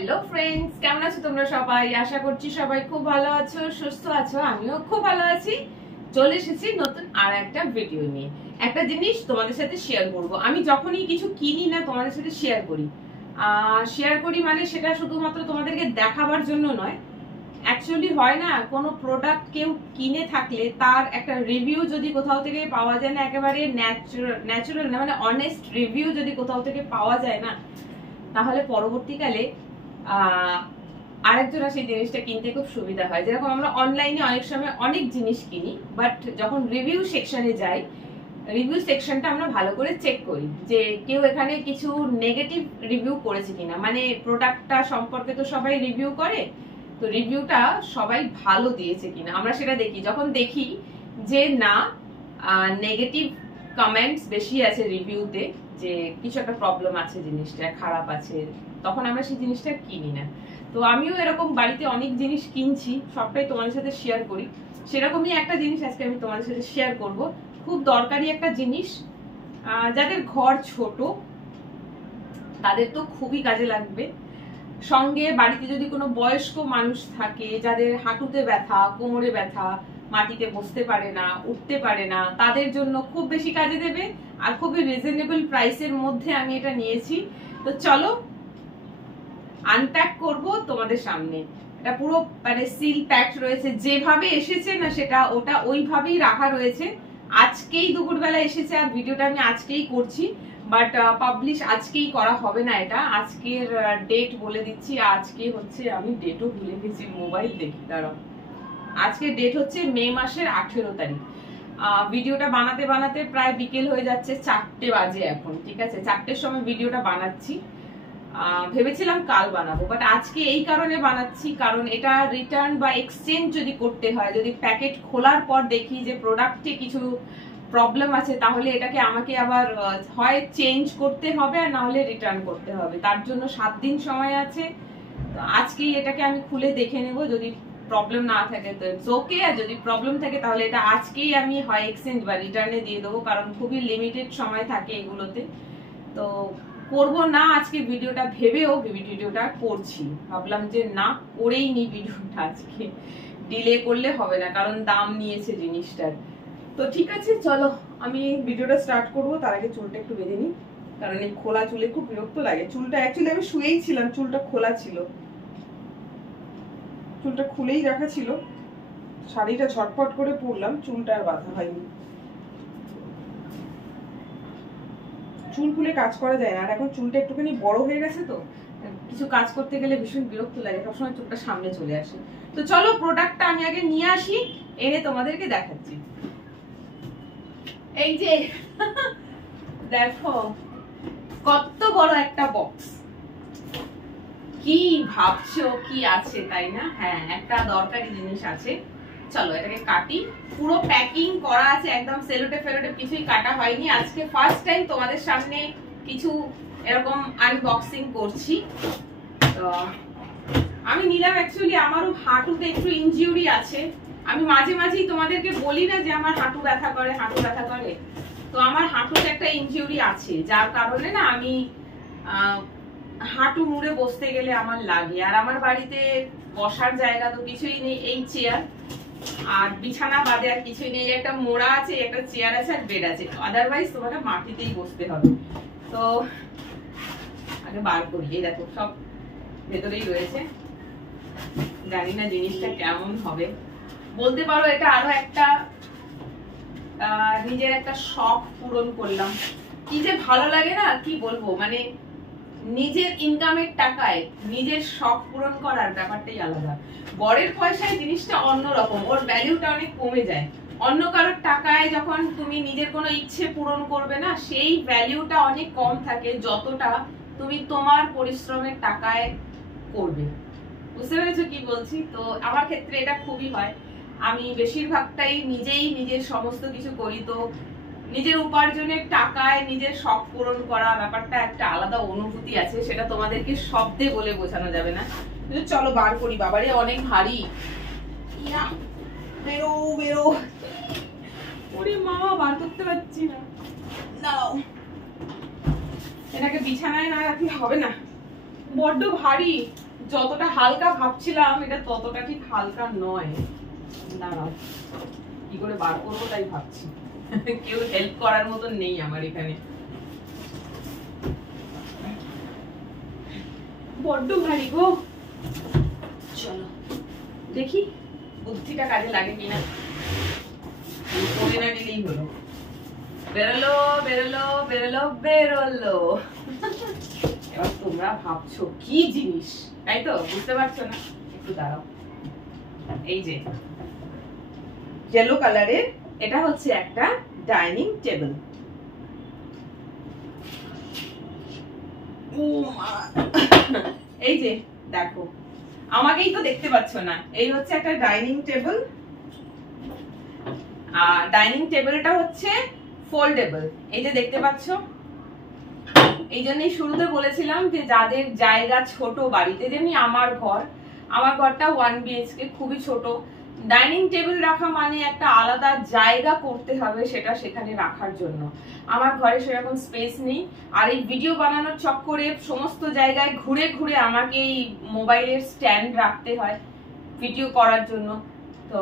Hello friends, কেমন আছো তোমরা সবাই? আশা করছি সবাই খুব ভালো আছো, সুস্থ আছো। আমিও খুব ভালো আছি। চলে এসেছি নতুন আর একটা ভিডিও নিয়ে। একটা জিনিস তোমাদের সাথে শেয়ার করব। আমি যখনই কিছু কিনি না তোমাদের সাথে শেয়ার করি মানে সেটা শুধুমাত্র তোমাদেরকে দেখাবার জন্য নয়। অ্যাকচুয়ালি হয় না, কোনো প্রোডাক্ট কেউ কিনে থাকলে তার একটা রিভিউ যদি কোথাও থেকে পাওয়া যায় না, একেবারে ন্যাচারাল না, মানে অনেস্ট রিভিউ যদি কোথাও থেকে পাওয়া যায় না, তাহলে পরবর্তীকালে আরেকজনা সেই জিনিসটা কিনতে খুব সুবিধা হয়। যেরকম আমরা অনলাইনে অনেক সময় অনেক জিনিস কিনি, বাট যখন রিভিউ সেকশনে যাই, রিভিউ সেকশনটা আমরা ভালো করে চেক করি যে কেউ এখানে কিছু নেগেটিভ রিভিউ করেছে কিনা। মানে প্রোডাক্টটা সম্পর্কে তো সবাই রিভিউ করে, তো রিভিউটা সবাই ভালো দিয়েছে কিনা আমরা সেটা দেখি। যখন দেখি যে না, নেগেটিভ কমেন্টস বেশি আছে রিভিউতে, যে কিছু একটা প্রবলেম আছে, জিনিসটা খারাপ আছে, তখন আমরা সেই জিনিসটা কিনি না। তো আমিও এরকম বাড়িতে অনেক জিনিস কিনছি, সবটাই তোমাদের সাথে শেয়ার করি। সেরকমই একটা জিনিস আজকে আমি তোমাদের সাথে শেয়ার করব, খুব দরকারি একটা জিনিস। যাদের ঘর ছোট তাদের তো খুবই কাজে লাগবে। সঙ্গে বাড়িতে যদি কোনো বয়স্ক মানুষ থাকে, যাদের হাঁটুতে ব্যথা, কোমরে ব্যথা, মাটিতে বসতে পারে না, উঠতে পারে না, তাদের জন্য খুব বেশি কাজে দেবে। আর খুবই রিজনেবল প্রাইসের মধ্যে আমি এটা নিয়েছি। তো চলো আনপ্যাক করব তোমাদের সামনে। এটা পুরো মানে সিল প্যাকড রয়েছে, যেভাবে এসেছে না সেটা ওটা ওইভাবেই রাখা রয়েছে। আজকেই দুপুরবেলা এসেছে আর ভিডিওটা আমি আজকেই করছি, বাট পাবলিশ আজকেই করা হবে না। এটা আজকের ডেট বলে দিচ্ছি। আজকে হচ্ছে, আমি ডেটও ভুলে গেছি, মোবাইল দেখি দাঁড়াও। আজকের ডেট হচ্ছে মে মাসের 18 তারিখ। ভিডিওটা বানাতে বানাতে প্রায় বিকেল হয়ে যাচ্ছে, 4টে বাজে এখন। ঠিক আছে, 4টের সময় ভিডিওটা বানাচ্ছি। ভেবেছিলাম কাল বানাবো, বাট আজকে এই কারণে বানাচ্ছি, কারণ এটা রিটার্ন বা এক্সচেঞ্জ যদি করতে হয়, যদি প্যাকেট খোলার পর দেখি যে প্রোডাক্টে কিছু প্রবলেম আছে, তাহলে এটাকে আমাকে আবার হয় চেঞ্জ করতে হবে আর না হলে রিটার্ন করতে হবে। তার জন্য 7 দিন সময় আছে। তো আজকেই এটাকে আমি খুলে দেখে নেব, যদি প্রবলেম না থাকে তো ইটস ওকে, আর যদি প্রবলেম থাকে তাহলে এটা আজকেই আমি হয় এক্সচেঞ্জ বা রিটার্নে দিয়ে দেবো, কারণ খুবই লিমিটেড সময় থাকে এগুলোতে। তো করবো না আজকে ভিডিওটা, ভেবেও ভিডিওটা করছি, ভাবলাম যে না করেই নি ভিডিওটা আজকে, ডিলে করলে হবে না, কারণ দাম নিয়েছে জিনিসটার। তো ঠিক আছে, চলো আমি ভিডিওটা স্টার্ট করবো। তার আগে চুলটা একটু বেঁধে নিই, কারণ এই খোলা চুলে খুব বিরক্ত লাগে। চুলটা অ্যাকচুয়ালি আমি শুয়েই ছিলাম, চুলটা খোলা ছিল, চুলটা খুলেই রাখা ছিল, শাড়িটা ঝটপট করে পরলাম, চুলটা আর বাঁধা হয়নি। চুল খুলে কাজ করা যায় না, আর এখন চুলটা একটুখানি বড় হয়ে গেছে, তো কিছু কাজ করতে গেলে ভীষণ বিরক্ত লাগে, সবসময় চুলটা সামনে চলে আসে। তো চলো প্রোডাক্টটা আমি আগে নিয়ে আসি, এনে তোমাদেরকে দেখাচ্ছি। এই যে দেখো কত বড় একটা বক্স। কি ভাবছো কি আছে, তাই না? হ্যাঁ, একটা দরকারি জিনিস আছে। চলো এটাকে কাটি। পুরো প্যাকিং করা আছে, একদম সেলোটেপ ফেলোটেপ কিছুই কাটা হয়নি। আজকে ফার্স্ট টাইম তোমাদের সামনে কিছু এরকম আনবক্সিং করছি। তো আমি নিলাম, অ্যাকচুয়ালি আমারও হাঁটুতে একটু ইনজিউরি আছে। আমি মাঝে মাঝেই তোমাদেরকে বলি না যে আমার হাঁটু ব্যথা করে, হাঁটু ব্যথা করে। তো আমার হাঁটুতে একটা ইনজিউরি আছে, যার কারণে না আমি হাঁটু মুড়ে বসতে গেলে আমার লাগে। আর আমার বাড়িতে বসার জায়গা তো কিছুই নেই, এই চেয়ার আর বিছানা বাদে আর কিছুই নেই। একটা মোড়া আছে, একটা চেয়ার আছে আর বেড আছে, আদারওয়াইজ তোমাকে মাটিতেই বসতে হবে। তো আগে বার করি, এই দেখো সব ভেতরেই রয়েছে। জানি না জিনিসটা কেমন হবে, বলতে পারো এটা আরো একটা নিজের একটা শখ পূরণ করলাম। কি যে ভালো লাগে না, কি বলবো, মানে নিজের ইনকামের টাকায় নিজের শখ পূরণ করার ব্যাপারটাই আলাদা। বরের পয়সায় জিনিসটা অন্যরকম, ওর ভ্যালুটা অনেক কমে যায়। অন্য কারোর টাকায় যখন তুমি নিজের কোনো ইচ্ছে পূরণ করবে না, সেই ভ্যালুটা অনেক কম থাকে যতটা তুমি তোমার পরিশ্রমের টাকায় করবে। বুঝতে পেরেছো কি বলছি? তো আমার ক্ষেত্রে এটা খুবই হয়। আমি বেশিরভাগটাই নিজেই নিজের সমস্ত কিছু করি। তো নিজের উপার্জনের টাকায় নিজের শখ পূরণ করা ব্যাপারটা একটা আলাদা অনুভূতি আছে, সেটা তোমাদেরকে শব্দে বলে বোঝানো যাবে না। কিন্তু চলো বার করি, বাবারে অনেক ভারী। বেরো বেরো, ওরে মা, বার করতে পারছি না। নাও, এটাকে বিছানায় না রাখলে হবে না, বড্ড ভারী। যতটা হালকা ভাবছিলাম এটা ততটা ঠিক হালকা নয়। দাঁড়াও কি করে বার করবো তাই ভাবছি। কেউ হেল্প করার মতন নেই আমার এখানে। বড্ড ভারী গো। চলো দেখি বুদ্ধিটা কাজে লাগে কিনা। পড়ে না গেলেই হলো। বেরোলো বেরোলো বেরোলো বেরোলো। এবার তোমরা ভাবছো কি জিনিস, তাই তো? বুঝতে পারছো না? একটু দাঁড়াও। এই যে ইয়েলো কালারের, এটা হচ্ছে একটা ডাইনিং টেবিল। এই যে দেখো, আমাকেই তো দেখতে পাচ্ছ না। এই হচ্ছে একটা ডাইনিং টেবিল। আর ডাইনিং টেবিলটা হচ্ছে ফোল্ডেবল। এই যে দেখতে পাচ্ছ, এই জন্যই শুরুতে বলেছিলাম যে যাদের জায়গা ছোট বাড়িতে, যেমনি আমার ঘরটা 1 BHK, খুবই ছোট। ডাইনিং টেবিল রাখা মানে একটা আলাদা জায়গা করতে হবে সেটা সেখানে রাখার জন্য। আমার ঘরে সেরকম স্পেস নেই। আর এই ভিডিও বানানোর চক্করে সমস্ত জায়গায় ঘুরে ঘুরে আমাকে এই মোবাইলের স্ট্যান্ড রাখতে হয় ভিডিও করার জন্য। তো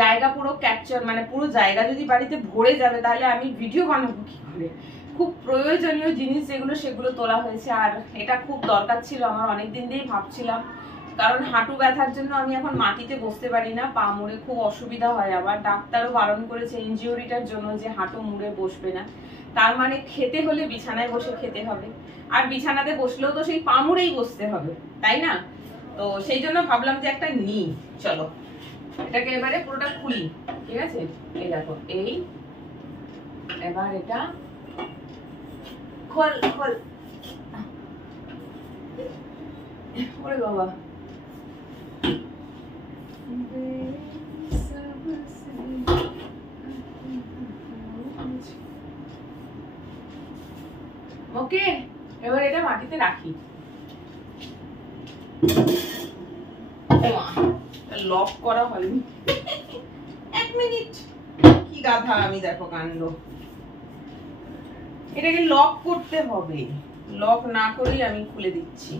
জায়গা পুরো ক্যাপচার, মানে পুরো জায়গা যদি বাড়িতে ভরে যাবে তাহলে আমি ভিডিও বানাবো কি করে? খুব প্রয়োজনীয় জিনিস যেগুলো সেগুলো তোলা হয়েছে। আর এটা খুব দরকার ছিল আমার, অনেকদিন দিয়েই ভাবছিলাম। কারণ হাঁটু ব্যথার জন্য আমি এখন মাটিতে বসতে পারি না, পা মুড়ে খুব অসুবিধা হয়। আবার ডাক্তারও বারণ করেছে ইনজিউরিটার জন্য যে হাঁটু মুড়ে বসবে না। তার মানে খেতে হলে বিছানায় বসে খেতে হবে, আর বিছানাতে বসলেও তো সেই পা মুড়েই বসতে হবে, তাই না? তো সেই জন্য ভাবলাম যে একটা নিই। চলো এটাকে এবারে পুরোটা খুলি, ঠিক আছে? এই দেখো, এই এবার এটা খোল খোল। ওরে বাবা, ওকে এবার এটা মাটিতে রাখি। লক করা হয়নি। 1 মিনিট। কি গাধা আমি, দেখো কাণ্ড। এটাকে লক করতে হবে, লক না করেই আমি খুলে দিচ্ছি।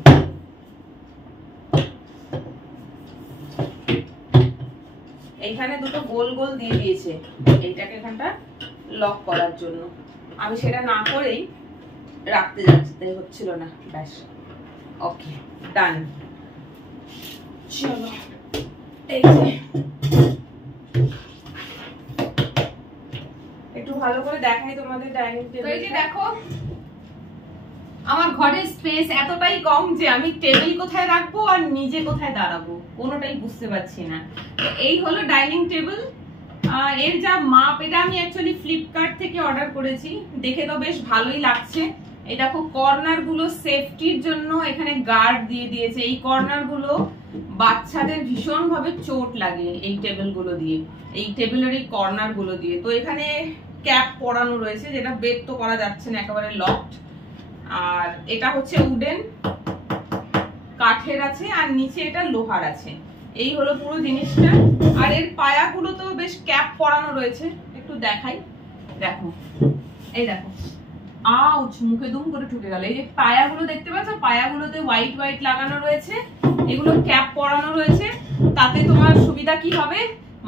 এইখানে দুটো গোল গোল দিয়ে দিয়েছে এইটাকে এখানটা লক করার জন্য। আমি সেটা না করেই রাখতে যাচ্ছি, তাই হচ্ছিল না। ব্যাস, ওকে ডান। চলো এই যে একটু ভালো করে দেখাই তোমাদের ডাইনিং টেবিল। এই যে দেখো, আমার ঘরের স্পেস এতটাই কম যে আমি টেবিল কোথায় রাখবো আর নিজে কোথায় দাঁড়াবো কোনোটাই বুঝতে পারছি না। তো এই হলো ডাইনিং টেবিল। এর যা মাপ, এটা আমি অ্যাকচুয়ালি ফ্লিপকার্ট থেকে অর্ডার করেছি। দেখে তো বেশ ভালোই লাগছে। এই দেখো কর্নার গুলো সেফটির জন্য এখানে গার্ড দিয়ে দিয়েছে। এই কর্নার গুলো বাচ্চাদের ভীষণ ভাবে চোট লাগে এই টেবিল গুলো দিয়ে, এই টেবিলের এই কর্নার গুলো দিয়ে। তো এখানে ক্যাপ পরানো রয়েছে, যেটা বের তো করা যাচ্ছে না, একেবারে লকড। আর এটা হচ্ছে উডেন, কাঠের আছে, আর নিচে এটা লোহার আছে। এই হলো পুরো জিনিসটা। আর এর পায়াগুলো তো বেশ ক্যাপ পরানো রয়েছে, একটু দেখাই। দেখো, এই দেখো, আউচ, মুখে দুম করে ঢুকে গেল। এই যে পায়াগুলো দেখতে পাচ্ছ, পায়াগুলোতে হোয়াইট হোয়াইট লাগানো রয়েছে, এগুলো ক্যাপ পরানো রয়েছে। তাতে তোমার সুবিধা কি হবে,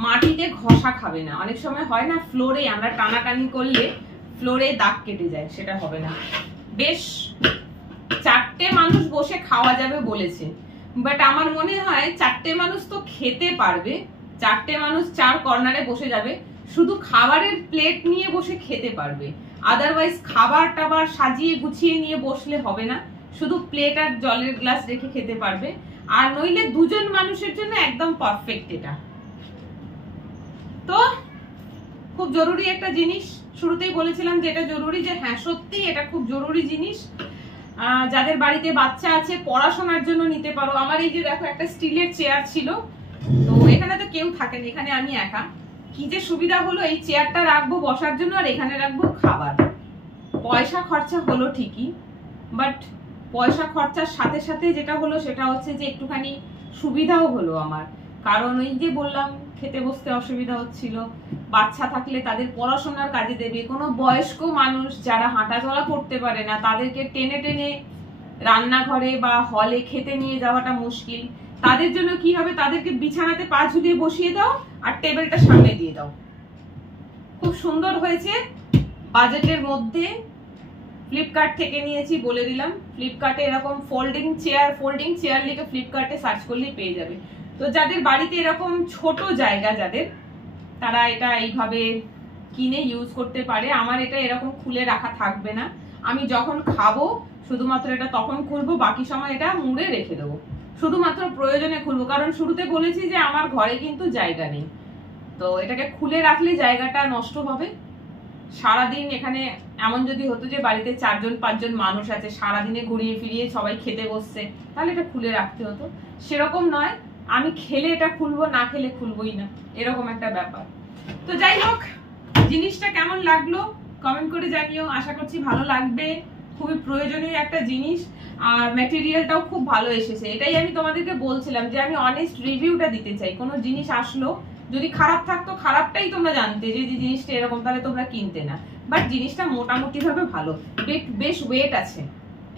মাটিতে ঘষা খাবে না। অনেক সময় হয় না ফ্লোরে আমরা টানাটানি করলে ফ্লোরে দাগ কেটে যায়, সেটা হবে না। বেশ 4টে মানুষ বসে খাওয়া যাবে বলেছে, বাট আমার মনে হয় 4টে মানুষ তো খেতে পারবে। 4টে মানুষ 4 কর্নারে বসে যাবে, শুধু খাবারের প্লেট নিয়ে বসে খেতে পারবে। আদারওয়াইজ খাবার টাবার সাজিয়ে গুছিয়ে নিয়ে বসলে হবে না, শুধু প্লেট আর জলের গ্লাস রেখে খেতে পারবে। আর নইলে 2 জন মানুষের জন্য একদম পারফেক্ট এটা। তো খুব জরুরি একটা জিনিস, শুরুতেই বলেছিলাম যে এটা জরুরি, যে হ্যাঁ সত্যি এটা খুব জরুরি জিনিস। যাদের বাড়িতে বাচ্চা আছে পড়াশোনার জন্য নিতে পারো। আমার এই যে দেখো একটা স্টিলের চেয়ার ছিল, তো এখানে তো কেউ থাকে না, এখানে আমি একা। কি যে সুবিধা হলো, এই চেয়ারটা রাখবো বসার জন্য আর এখানে রাখবো খাবার। পয়সা খরচা হলো ঠিকই, বাট পয়সা খরচার সাথে সাথে যেটা হলো সেটা হচ্ছে যে একটুখানি সুবিধাও হলো আমার। কারণ ওই যে বললাম খেতে বসতে অসুবিধা হচ্ছিল, বাচ্চা থাকলে তাদের পড়াশোনার কাজে দেবে। কোনো বয়স্ক মানুষ যারা হাঁটা চলা করতে পারে না তাদেরকে টেনে টেনে রান্নাঘরে বা হলে খেতে নিয়ে যাওয়াটা মুশকিল, তাদের জন্য কি হবে, তাদেরকে বিছানাতে পা ঝুলিয়ে বসিয়ে দাও আর টেবিলটা সামনে দিয়ে দাও। খুব সুন্দর হয়েছে, বাজেটের মধ্যে। ফ্লিপকার্ট থেকে নিয়েছি, বলে দিলাম। ফ্লিপকার্টে এরকম ফোল্ডিং চেয়ার লিখে ফ্লিপকার্টে সার্চ করলেই পেয়ে যাবে। তো যাদের বাড়িতে এরকম ছোট জায়গা, যাদের, তারা এটা এইভাবে কিনে ইউজ করতে পারে। আমার এটা এরকম খুলে রাখা থাকবে না, আমি যখন খাবো শুধুমাত্র এটা তখন খুলবো, বাকি সময় এটা মুড়ে রেখে দেবো, শুধুমাত্র প্রয়োজনে খুলবো। কারণ শুরুতে বলেছি যে আমার ঘরে কিন্তু জায়গা নেই, তো এটাকে খুলে রাখলে জায়গাটা নষ্ট হবে। সারাদিন এখানে এমন যদি হতো যে বাড়িতে 4-5 মানুষ আছে, সারাদিনে ঘুরিয়ে ফিরিয়ে সবাই খেতে বসছে, তাহলে এটা খুলে রাখতে হতো। সেরকম নয়, আমি খেলে এটা খুলবো, না খেলে খুলবোই না, এরকম একটা ব্যাপার। তো যাই হোক, জিনিসটা কেমন লাগলো কমেন্ট করে জানিও, আশা করছি ভালো লাগবে। খুবই প্রয়োজনীয় একটা জিনিস, আর ম্যাটেরিয়ালটাও খুব ভালো এসেছে। এটাই আমি তোমাদেরকে বলছিলাম যে আমি অনেস্ট রিভিউটা দিতে চাই। কোনো জিনিস আসলো, যদি খারাপ থাকতো খারাপটাই তোমরা জানতে যে জিনিসটা এরকম, তাহলে তোমরা কিনতে না। বাট জিনিসটা মোটামুটি ভাবে ভালো, বেশ ওয়েট আছে,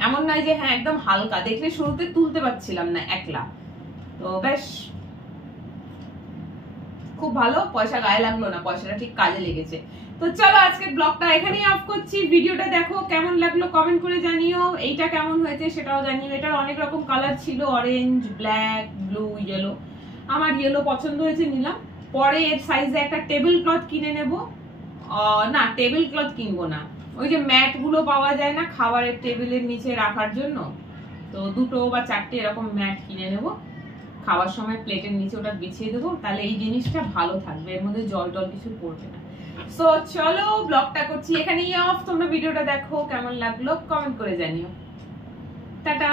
এমন নয় যে হ্যাঁ একদম হালকা। দেখলে শুরুতে তুলতে পারছিলাম না একলা, তো বেশ খুব ভালো। পয়সা গায়ে লাগলো না, পয়সাটা ঠিক কাজে লেগেছে। তো চলো আজকের ব্লগটা এখানেই অফ করছি। ভিডিওটা দেখো, কেমন লাগলো কমেন্ট করে জানিও। এইটা কেমন হয়েছে সেটাও জানিও। এটার অনেক রকম কালার ছিল, অরেঞ্জ, ব্ল্যাক, ব্লু, ইয়েলো। আমার ইয়েলো পছন্দ হয়েছে, নিলাম। পরে এর সাইজে একটা টেবিল ক্লথ কিনে নেব। না, টেবিল ক্লথ কিনবো না, ওই যে ম্যাট গুলো পাওয়া যায় না খাবারের টেবিলের নিচে রাখার জন্য, তো 2 বা 4টে এরকম ম্যাট কিনে নেব। খাওয়ার সময় প্লেটের নিচে ওটা বিছিয়ে দেবো, তাহলে এই জিনিসটা ভালো থাকবে, এর মধ্যে জল টল কিছু পড়বে না। সো চলো ব্লগটা করছি এখানেই অফ। তোমরা ভিডিওটা দেখো, কেমন লাগলো কমেন্ট করে জানিও। টাটা।